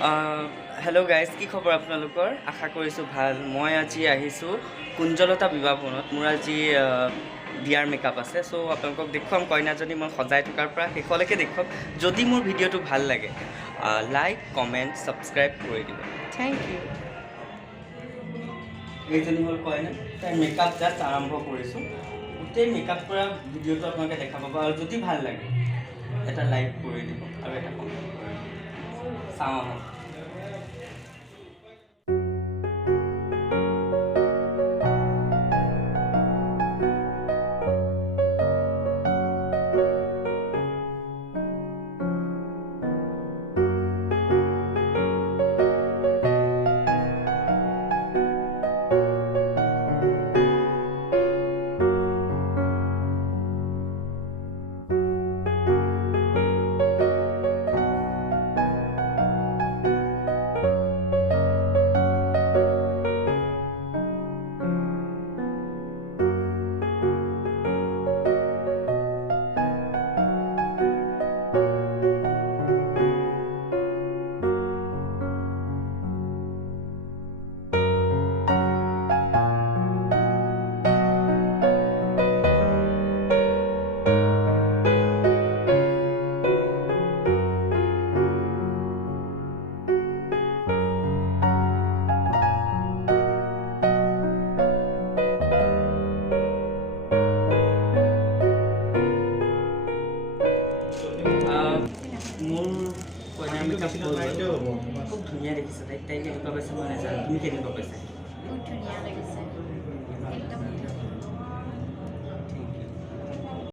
hello guys की खबर आपनलोकर आशा करिছোঁ ভাল মই আজি আহিছোঁ কুঞ্জলতা বিবাহ ভৱনত মোৰ আজি বিয়াৰ মেকআপ আছে সো আপোনালোকক দেখুৱাম কইনাজনী মই সজাই থকাৰ পৰা শেষলৈকে দেখুৱাম যদি মোৰ ভিডিঅ'টো ভাল লাগে লাইক কমেণ্ট সাবস্ক্ৰাইব কৰি দিব থ্যাংক ইউ এইজনী হ'ল কইনা তাই মেকআপ জাষ্ট আৰম্ভ কৰিছোঁ গোটেই মেকআপ কৰা ভিডিঅ'টো আপোনালোকে দেখা পাব আৰু যদি ভাল লাগে এটা লাইক কৰি দিব আৰু এটা কমেণ্ট কৰি দিব চাওঁ আহক খুব ধুনীয়া দেখিছে তাই কেনেকুৱা পাইছে মই নাজানো তুমি কেনেকুৱা পাইছা বহুত ধুনীয়া লাগিছে একদম